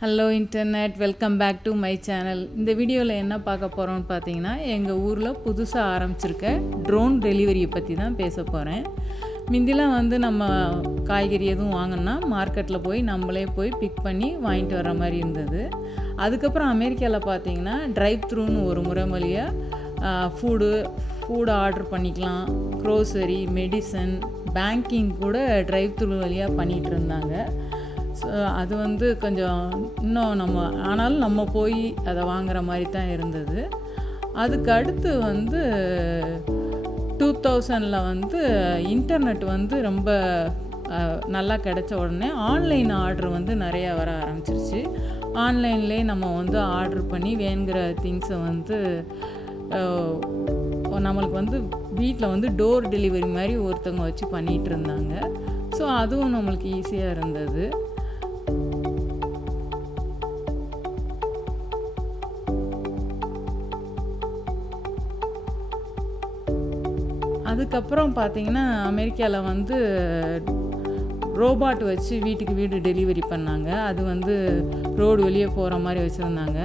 Hello internet, welcome back to my channel. இந்த வீடியோவில் என்ன பார்க்க போகிறோம்னு பார்த்தீங்கன்னா, எங்கள் ஊரில் புதுசாக ஆரம்பிச்சிருக்க ட்ரோன் டெலிவரியை பற்றி தான் பேச போகிறேன். முந்திலாம் நம்ம காய்கறி எதுவும் வாங்கினா மார்க்கெட்டில் போய் நம்மளே போய் பிக் பண்ணி வாங்கிட்டு வர மாதிரி இருந்தது. அதுக்கப்புறம் அமெரிக்காவில் பார்த்தீங்கன்னா ட்ரைவ் த்ரூன்னு ஒரு முறை வழியாக ஃபுட்டு ஆர்டர் பண்ணிக்கலாம். க்ரோசரி, மெடிசன், பேங்கிங் கூட ட்ரைவ் த்ரூ வழியாக பண்ணிகிட்டு இருந்தாங்க. ஸோ அது கொஞ்சம் இன்னும் ஆனாலும் நம்ம போய் அதை வாங்குகிற மாதிரி தான் இருந்தது. அதுக்கு அடுத்து 2000 இன்டர்நெட் ரொம்ப நல்லா கிடைச்ச உடனே ஆன்லைன் ஆர்டர் நிறையா வர ஆரம்பிச்சிருச்சு. ஆன்லைன்லேயே நம்ம ஆர்டர் பண்ணி வேணுங்கிற திங்ஸை நம்மளுக்கு வீட்டில் டோர் டெலிவரி மாதிரி ஒருத்தவங்க வச்சு பண்ணிகிட்டு இருந்தாங்க. ஸோ அதுவும் நம்மளுக்கு ஈஸியாக இருந்தது. அதுக்கப்புறம் பார்த்திங்கன்னா அமெரிக்காவில் ரோபாட் வச்சு வீட்டுக்கு வீடு டெலிவரி பண்ணாங்க. அது ரோடு வெளியே போகிற மாதிரி வச்சுருந்தாங்க.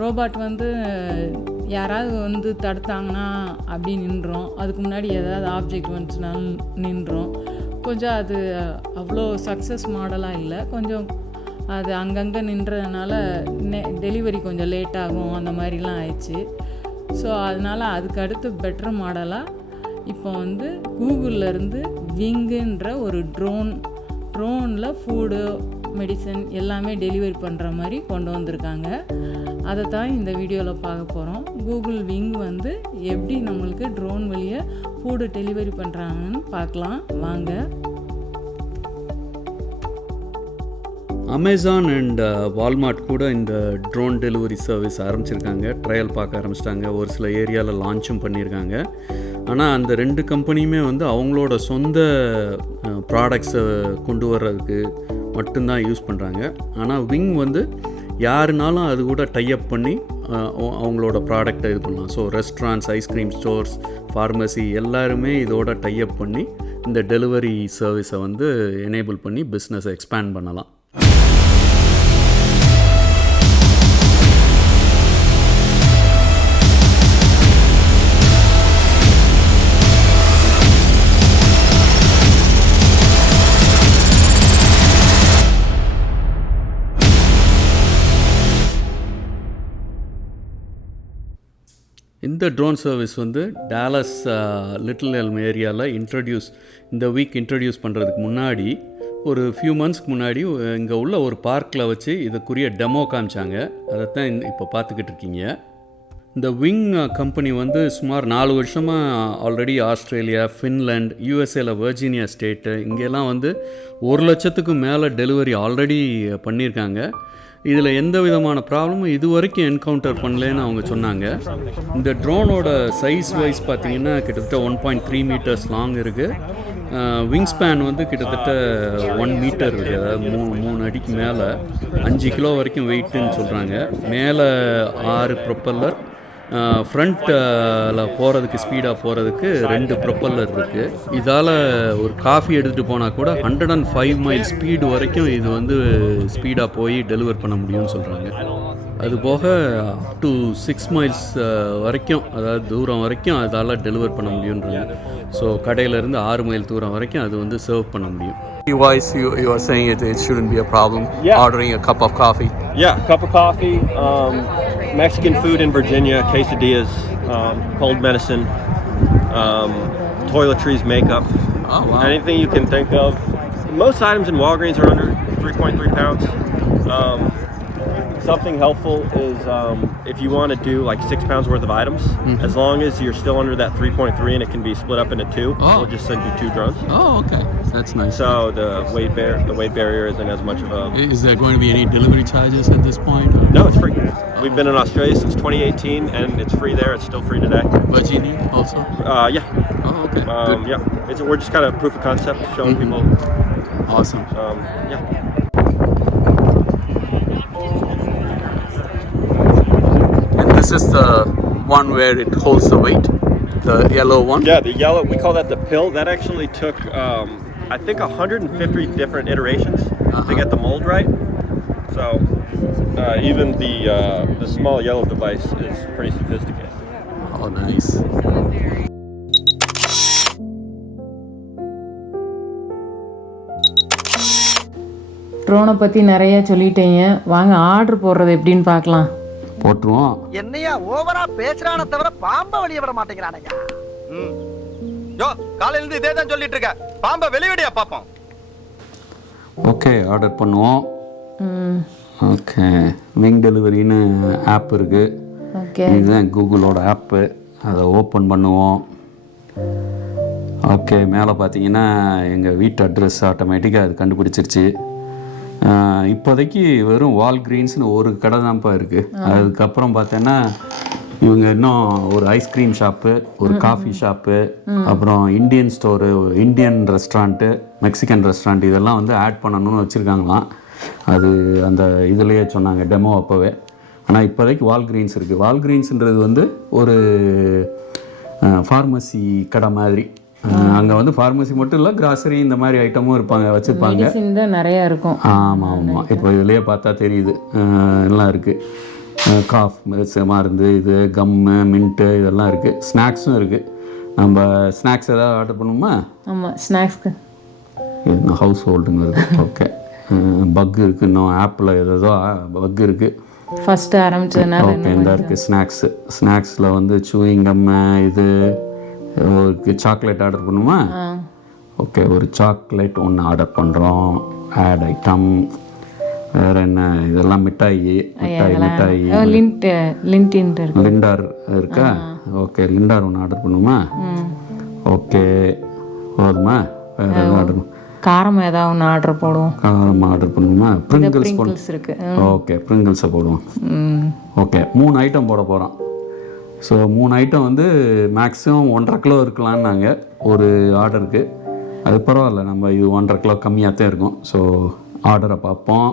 ரோபாட் யாராவது தடுத்தாங்கன்னா அப்படி நின்றோம். அதுக்கு முன்னாடி ஏதாவது ஆப்ஜெக்ட் வந்துச்சுனாலும் நின்றோம். கொஞ்சம் அது அவ்வளோ சக்ஸஸ் மாடலாக இல்லை. கொஞ்சம் அது அங்கங்கே நின்றதுனால டெலிவரி கொஞ்சம் லேட் ஆகும், அந்த மாதிரிலாம் ஆயிடுச்சு. ஸோ அதனால் அதுக்கு அடுத்து பெட்ரு மாடலாக இப்போ கூகுள்லேருந்து விங்குன்ற ஒரு ட்ரோனில் ஃபுட்டு, மெடிசன் எல்லாமே டெலிவரி பண்ணுற மாதிரி கொண்டு வந்திருக்காங்க. அதை தான் இந்த வீடியோவில் பார்க்க போகிறோம். கூகுள் விங் எப்படி நம்மளுக்கு ட்ரோன் வழியாக ஃபுட்டு டெலிவரி பண்ணுறாங்கன்னு பார்க்கலாம் வாங்க. அமேசான் அண்ட் வால்மார்ட் கூட இந்த ட்ரோன் டெலிவரி சர்வீஸ் ஆரம்பிச்சிருக்காங்க. ட்ரையல் பார்க்க ஆரம்பிச்சிட்டாங்க. ஒரு சில ஏரியாவில் லான்ச்சும் பண்ணியிருக்காங்க. ஆனால் அந்த ரெண்டு கம்பெனியுமே அவங்களோட சொந்த ப்ராடக்ட்ஸை கொண்டு வர்றதுக்கு மட்டும்தான் யூஸ் பண்ணுறாங்க. ஆனால் விங் யாருனாலும் அது கூட டைஅப் பண்ணி அவங்களோட ப்ராடக்டை இது பண்ணலாம். So restaurants, ice cream stores, pharmacy எல்லாருமே இதோட டைஅப் பண்ணி இந்த டெலிவரி சர்வீஸை எனேபிள் பண்ணி பிஸ்னஸை எக்ஸ்பேண்ட் பண்ணலாம். இந்த drone service Dallas little Elm ஏரியாவில் இந்த வீக் இன்ட்ரடியூஸ் பண்ணுறதுக்கு முன்னாடி ஒரு ஃபியூ மந்த்ஸ்க்கு முன்னாடி இங்கே உள்ள ஒரு பார்க்கில் வச்சு இதுக்குரிய டெமோ காமிச்சாங்க. அதைத்தான் இப்போ பார்த்துக்கிட்டு இருக்கீங்க. இந்த விங் கம்பெனி சுமார் 4 வருஷமாக ஆல்ரெடி ஆஸ்திரேலியா, ஃபின்லாண்ட், யூஎஸ்ஏல வர்ஜீனியா ஸ்டேட்டு இங்கெல்லாம் 1 லட்சத்துக்கும் மேலே டெலிவரி ஆல்ரெடி பண்ணியிருக்காங்க. இதில் எந்த விதமான ப்ராப்ளமும் இது வரைக்கும் என்கவுண்டர் பண்ணலன்னு அவங்க சொன்னாங்க. இந்த ட்ரோனோட சைஸ் வைஸ் பார்த்திங்கன்னா கிட்டத்தட்ட 1.3 மீட்டர்ஸ் லாங் இருக்குது. விங் ஸ்பேன் கிட்டத்தட்ட 1 மீட்டர் இருக்குது. அதாவது 3 அடிக்கு மேலே 5 கிலோ வரைக்கும் வெயிட்டுன்னு சொல்கிறாங்க. மேலே 6 ப்ரொப்பல்லர், ஃப்ரண்ட்டில் போகிறதுக்கு ஸ்பீடாக போகிறதுக்கு 2 ப்ரொப்பல்லர் இருக்குது. இதால் ஒரு காஃபி எடுத்துகிட்டு போனால் கூட 105 மைல் ஸ்பீடு வரைக்கும் இது ஸ்பீடாக போய் டெலிவர் பண்ண முடியும்னு சொல்கிறாங்க. அதுபோக அப் டு 6 மைல்ஸ் வரைக்கும், அதாவது தூரம் வரைக்கும் அதால் டெலிவர் பண்ண முடியுன்றாங்க. ஸோ கடையிலேருந்து 6 மைல் தூரம் வரைக்கும் அது சர்வ் பண்ண முடியும். Wise, you are saying it shouldn't be a problem ordering a cup of coffee. Yeah, cup of coffee, Mexican food in Virginia, quesadillas, cold medicine, toiletries, makeup. Oh, wow. Anything you can think of. Most items in Walgreens are under 3.3 pounds. Something helpful is if you want to do like 6 pounds worth of items, as long as you're still under that 3.3 and it can be split up into 2, we'll just send you 2 drones. Oh, okay. That's nice. So the weight barrier isn't as much of a... Is there going to be any delivery charges at this point? Or? No, it's free. We've been in Australia since 2018 and it's free there. It's still free today. Virginia also? Yeah. Oh, okay. Good. Yeah. We're just kind of proof of concept, showing people. Awesome. Yeah. This is the one where it holds the weight, the yellow one? Yeah, the yellow, we call that the pill. That actually took, I think, 150 different iterations to get the mold right. So So even the small yellow device is pretty sophisticated. Oh, nice. ட்ரோனை பற்றி நிறையா சொல்லிட்டேங்க. வாங்க order போடுறது எப்படின்னு பார்க்கலாம். போட்டுருவோம். என்னையா ஓவரா பேசுறானே தவிர பாம்ப வெளிய விட மாட்டேங்கிறானயா. யோ காலையில இருந்து இதே தான் சொல்லிட்டு இருக்க. பாம்ப வெளியவிடியா பாப்போம். ஓகே, ஆர்டர் பண்ணுவோம். ஓகே, விங் டெலிவரின்னு ஆப் இருக்குது. ஓகே, இதுதான் கூகுளோட ஆப்பு. அதை ஓப்பன் பண்ணுவோம். ஓகே, மேலே பார்த்தீங்கன்னா எங்கள் வீட்டு அட்ரஸ் ஆட்டோமேட்டிக்காக அது கண்டுபிடிச்சிருச்சு. இப்போதைக்கு வெறும் வால்கிரீன்ஸ்னு ஒரு கடை தான்ப்பா இருக்குது. அதுக்கப்புறம் பார்த்தோன்னா இவங்க இன்னும் ஒரு ஐஸ்கிரீம் ஷாப்பு, ஒரு காஃபி ஷாப்பு, அப்புறம் Indian store, Indian restaurant, Mexican restaurant இதெல்லாம் வந்து ஆட் பண்ணணும்னு வச்சுருக்காங்களாம். அது அந்த இதுலேயே சொன்னாங்க டெமோ அப்போவே. ஆனால் இப்போதைக்கு வால்கிரீன்ஸ் இருக்குது. வால்கிரீன்ஸுன்றது வந்து ஒரு ஃபார்மசி கடை மாதிரி. அங்கே வந்து ஃபார்மசி மட்டும் இல்லை, கிராசரி இந்த மாதிரி ஐட்டமும் வச்சுருப்பாங்க. மெடிசின் தான் நிறையா இருக்கும். ஆமாம் ஆமாம், இப்போ இதுலேயே பார்த்தா தெரியுது எல்லாம் இருக்குது. காஃப் மருந்து, இது கம்மு, மின்ட்டு இதெல்லாம் இருக்குது. ஸ்நாக்ஸும் இருக்குது. நம்ம ஸ்நாக்ஸ் ஏதாவது ஆர்டர் பண்ணுமா? ஆமாம், ஸ்நாக்ஸ்க்கு இன்னும் ஹவுஸ் ஹோல்டுன்னு வருது. ஓகே, பக் இருக்குது. இன்னும் ஆப்பில் ஏதோ பக் இருக்குது. ஃபஸ்ட்டு ஆரம்பிச்சதுனால. ஓகே, இந்த இருக்குது ஸ்நாக்ஸு. ஸ்நாக்ஸில் வந்து சூயிங் கம்மு, இது ஒரு சாக்லேட் ஆர்டர் பண்ணுமா? ஓகே, ஒரு சாக்லேட் ஒன்று ஆர்டர் பண்ணுறோம். Add item. வேறு என்ன? இதெல்லாம் மிட்டாயி. லிண்டார் இருக்கா? ஓகே, லிண்டார் ஒன்று ஆர்டர் பண்ணுமா? ஓகே, போதுமா? வேறு எதாவது ஆர்டர்? காரம் ஏதாவது ஒன்று ஆர்டர் போடுவோம். காரம் ஆர்டர் பண்ணுமா? ப்ரிங்கிள்ஸ் இருக்கு. ஓகே, ப்ரிங்கிள்ஸை போடுவோம். ஓகே, 3 ஐட்டம் போட போகிறோம். ஸோ 3 ஐட்டம் வந்து மேக்ஸிமம் 1.5 கிலோ இருக்கலான்னாங்க ஒரு ஆர்டருக்கு. அது பரவாயில்ல, நம்ம இது 1.5 கிலோ கம்மியாக தான் இருக்கும். ஸோ ஆர்டரை பார்ப்போம்.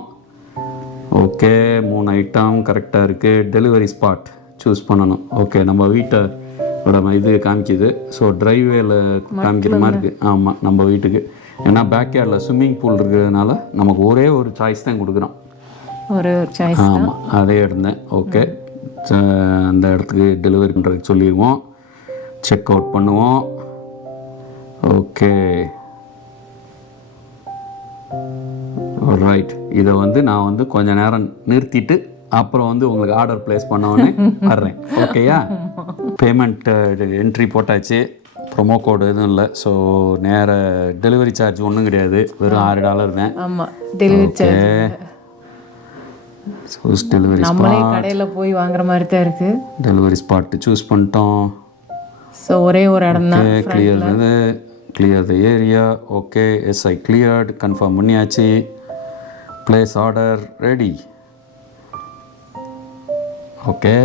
ஓகே, 3 ஐட்டம் கரெக்டாக இருக்குது. டெலிவரி ஸ்பாட் சூஸ் பண்ணணும். ஓகே, நம்ம வீட்டோட இது காமிக்குது. ஸோ ட்ரைவேல காமிக்கிற மாதிரி இருக்குது. ஆமாம், நம்ம வீட்டுக்கு. ஏன்னா பேக் யார்டில் ஸ்விம்மிங் பூல் இருக்கிறதுனால நமக்கு ஒரே ஒரு சாய்ஸ் தான் கொடுக்குறோம். ஒரு சாய்ஸ். ஆமாம், அதே இருந்தேன். ஓகே, அந்த இடத்துக்கு டெலிவரி பண்ணுறதுக்கு சொல்லிடுவோம். செக் அவுட் பண்ணுவோம். Okay, right. இதை வந்து நான் வந்து கொஞ்சம் நேரம் நிறுத்திட்டு அப்புறம் வந்து உங்களுக்கு ஆர்டர் ப்ளேஸ் பண்ணோன்னே வர்றேன். ஓகேயா? பேமெண்ட் என்ட்ரி போட்டாச்சு. ப்ரொமோ கோடு எதுவும் இல்லை. ஸோ நேர டெலிவரி சார்ஜ் ஒன்றும் கிடையாது. வெறும் $6 தான். ஆமாம், டெலிவரி சார்ஜ். டெலிவரி நம்மளே கடையில் போய் வாங்குற மாதிரி தான் இருக்குது. டெலிவரி ஸ்பாட்டு சூஸ் பண்ணிட்டோம். ஸோ ஒரே ஒரு இடம் தான். Clear the area. Okay, SI cleared. Confirm பண்ணியாச்சு. Place order ready. Okay,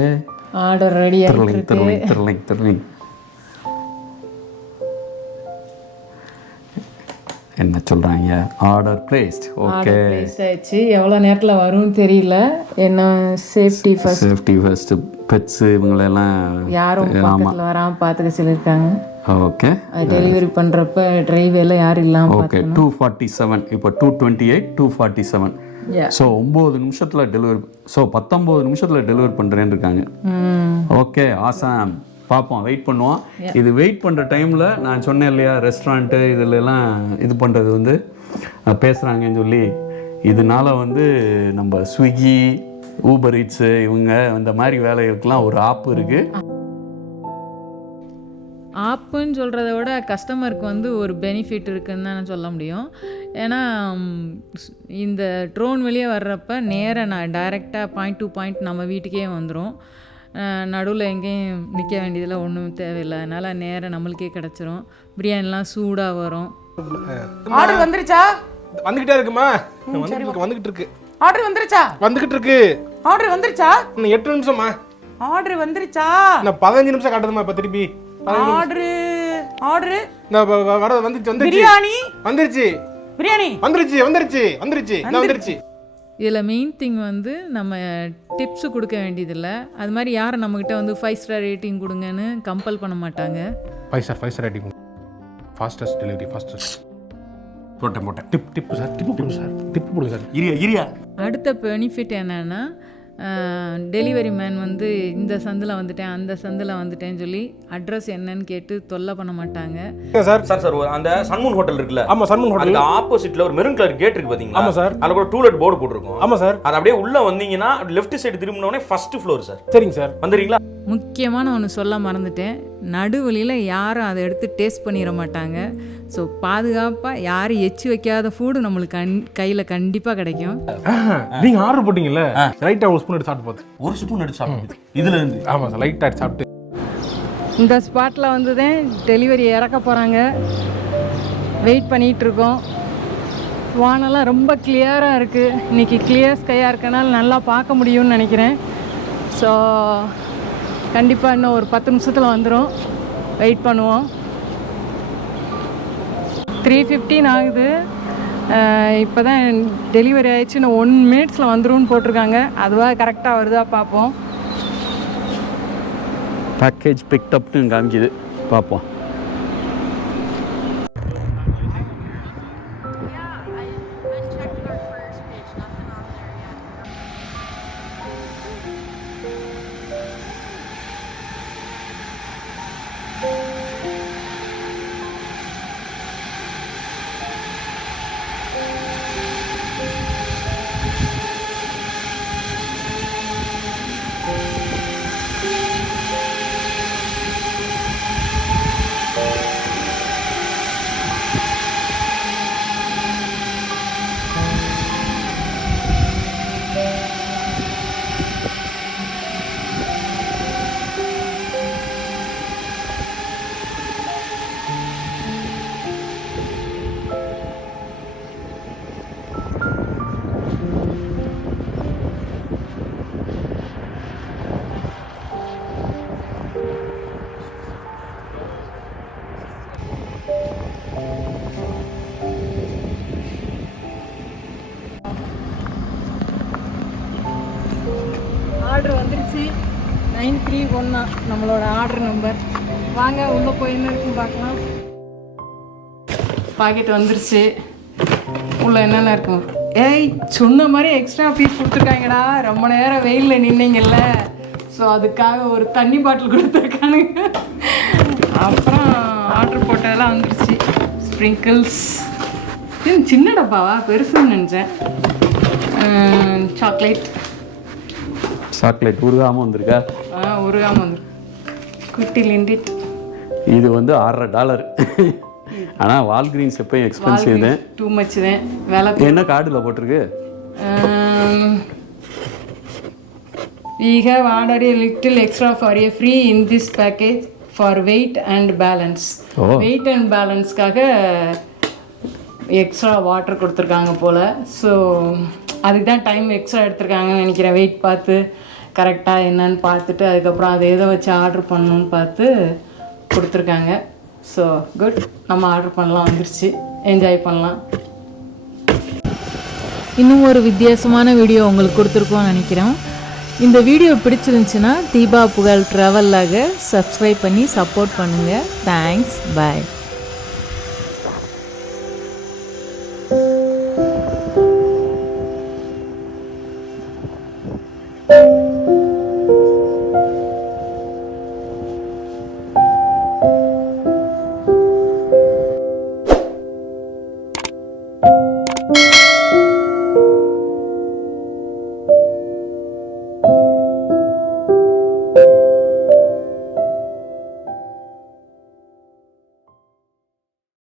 order ready ஆகிட்டு திருலிங் என்ன சொல்கிறாங்க? Order placed. ஓகே, ஆயிடுச்சு. எவ்வளோ நேரத்தில் வரும்னு தெரியல. என்ன சேஃப்டி ஃபர்ஸ்ட்டு. பெட்ஸு இவங்களெல்லாம் யாரும் பக்கத்தில் வராமல் பார்த்துக்க சொல்லியிருக்காங்க. ஓகே, டெலிவரி பண்ணுறப்ப டிரைவெல்லாம் யாரும் இல்லாமல். ஓகே, 247. இப்போ 228, 247. ஸோ 9 நிமிஷத்தில் டெலிவரி. ஸோ 19 நிமிஷத்தில் டெலிவரி பண்ணுறேன்னு இருக்காங்க. ஓகே, ஆசாம். பார்ப்போம், வெயிட் பண்ணுவோம். இது வெயிட் பண்ணுற டைமில் நான் சொன்னேன் இல்லையா, ரெஸ்டாரண்ட்டு இதிலெல்லாம் இது பண்ணுறது வந்து பேசுகிறாங்கன்னு சொல்லி. இதனால வந்து நம்ம ஸ்விக்கி, ஊபர்ஈட்ஸு இவங்க இந்த மாதிரி வேலைகளுக்கெல்லாம் ஒரு ஆப் இருக்குது. ஆப்புன்னு சொல்கிறத விட கஸ்டமருக்கு வந்து ஒரு பெனிஃபிட் இருக்குதுன்னு தான் நான் சொல்ல முடியும். ஏன்னா இந்த ட்ரோன் வெளியே வர்றப்ப நேராக நான் டைரெக்டாக பாயிண்ட் டு பாயிண்ட் நம்ம வீட்டுக்கே வந்துடும். நடுவில் எங்கேயும் நிற்க வேண்டியதில் ஒன்றும் தேவையில்லை. அதனால் நேராக நம்மளுக்கே கிடச்சிரும். பிரியாணிலாம் சூடாக வரும். ஆர்டர் வந்துருச்சா? வந்துகிட்டே இருக்குமா? வந்துகிட்டு இருக்கு. ஆர்டர் வந்துருச்சா? வந்துகிட்டு இருக்கு. ஆர்டர் வந்துருச்சா? இன்னும் 8 நிமிஷமா? ஆர்டர் வந்துருச்சா? நான் 15 நிமிஷம் காட்டுதுமா இப்போ திருப்பி. ஆர்டர் நான் வர வந்துருச்சு. பிரியாணி வந்துருச்சு. பிரியாணி வந்துருச்சு. இதில் மெயின் திங் வந்து நம்ம டிப்ஸு கொடுக்க வேண்டியதில்லை. அது மாதிரி யாரும் நம்மக்கிட்ட வந்து 5 ஸ்டார் ரேட்டிங் கொடுங்கன்னு கம்பல் பண்ண மாட்டாங்க. 5 ஸ்டார் ரேட்டிங். Fastest delivery. போட்டேன் டிப்பு சார் டிப்பு போடுங்க சார் இரியா அடுத்த பெனிஃபிட் என்னென்னா டெலிவரி மேன் வந்து இந்த சந்தில் வந்துட்டேன் அந்த சந்தில் வந்துட்டேன்னு சொல்லி அட்ரஸ் என்னன்னு கேட்டு தொல்லை பண்ண மாட்டாங்க. சார் அந்த சன்மூன் ஹோட்டல் இருக்குல்ல, ஆமா சன்மூன் ஹோட்டல் அதுக்கு ஆப்போசிட்ல ஒரு மெரூன் கலர் கேட் இருக்கு பாத்தீங்களா? ஆமா சார். அதுல கூட டூலெட் போர்டு போட்டுருக்கும். ஆமா சார். அது அப்படியே உள்ள வந்தீங்கன்னா லெஃப்ட் சைடு திரும்பினோடனே ஃபர்ஸ்ட் ஃப்ளோர் சார். சரிங்க சார். வந்துறீங்களா? முக்கியமான ஒன்று சொல்ல மறந்துட்டேன், நடுவழியில் யாரும் அதை எடுத்து டேஸ்ட் பண்ணிட மாட்டாங்க. ஸோ பாதுகாப்பாக யாரும் எச்சு வைக்காத ஃபுட்டு நம்மளுக்கு கையில் கண்டிப்பாக கிடைக்கும். நீங்கள் ஆர்டர் போட்டிங்கல்ல, லைட்டாக ஒரு ஸ்பூன் எடுத்து சாப்பிட்டு பார்த்தேன். ஒரு ஸ்பூன் எடுத்து சாப்பிட்டு இதுல இருந்து ஆமாம் சார், லைட்டாக எடுத்து சாப்பிட்டு இந்த ஸ்பாட்டில் வந்து தான் டெலிவரி இறக்க போகிறாங்க. வெயிட் பண்ணிகிட்ருக்கோம். வானெல்லாம் ரொம்ப கிளியராக இருக்குது. இன்றைக்கி கிளியர் ஸ்கையாக இருக்கனால நல்லா பார்க்க முடியும்னு நினைக்கிறேன். ஸோ கண்டிப்பாக இன்னும் ஒரு 10 நிமிஷத்தில் வந்துடும். வெயிட் பண்ணுவோம். 3:15 ஆகுது. இப்போ தான் டெலிவரி ஆகிடுச்சு. இன்னும் 1 மினிட்ஸில் வந்துரும்னு போட்டிருக்காங்க. அதுவாக கரெக்டாக வருதா பார்ப்போம். பேக்கேஜ் பிக்டப்னு காமிக்குது, பார்ப்போம். ஆர்டர் வந்துருச்சு. 931 நம்மளோட ஆர்டர் நம்பர். வாங்க உள்ளே போய் என்ன இருக்குன்னு பார்க்கலாம். பாக்கெட் வந்துருச்சு. உள்ளே என்னென்ன இருக்கும்? ஏய், சொன்ன மாதிரி எக்ஸ்ட்ரா பீஸ் கொடுத்துருக்காங்கடா. ரொம்ப நேரம் வெயிலில் நின்னீங்கல்ல, ஸோ அதுக்காக ஒரு தண்ணி பாட்டில் கொடுத்துருக்கானுங்க. அப்புறம் ஆர்டர் போட்டதெல்லாம் வந்துருச்சு. ஸ்ப்ரிங்கிள்ஸ். இது சின்ன டப்பாவா, பெருசுன்னு நினச்சேன். சாக்லேட் உருகாமல் வந்திருக்கா? உருகாமல் வந்துருக்கு. குட்டி லிண்டிட். இது வந்து $6.5. ஆனால் வால்கிரீன்ஸ் எப்பயும் எக்ஸ்பென்சிவ் தான், டூ மச் தான் வேலை. என்ன கார்டில் போட்டிருக்கு? We have ordered a little extra for a free in this package for weight and balance. Weight and பேலன்ஸ்க்காக எக்ஸ்ட்ரா வாட்டர் கொடுத்துருக்காங்க போல். ஸோ அதுக்கு தான் டைம் எக்ஸ்ட்ரா எடுத்துருக்காங்கன்னு நினைக்கிறேன். வெயிட் பார்த்து கரெக்டாக என்னன்னு பார்த்துட்டு அதுக்கப்புறம் அதை எதை வச்சு ஆர்டர் பண்ணணுன்னு பார்த்து கொடுத்துருக்காங்க. ஸோ குட், நம்ம ஆர்டர் பண்ணலாம். வந்துருச்சு, என்ஜாய் பண்ணலாம். இன்னும் ஒரு வித்தியாசமான வீடியோ உங்களுக்கு கொடுத்துருக்கோன்னு நினைக்கிறோம். இந்த வீடியோ பிடிச்சிருந்துச்சுன்னா தீபா புகழ் ட்ராவலாக சப்ஸ்கிரைப் பண்ணி சப்போர்ட் பண்ணுங்கள். தேங்க்ஸ், பாய்.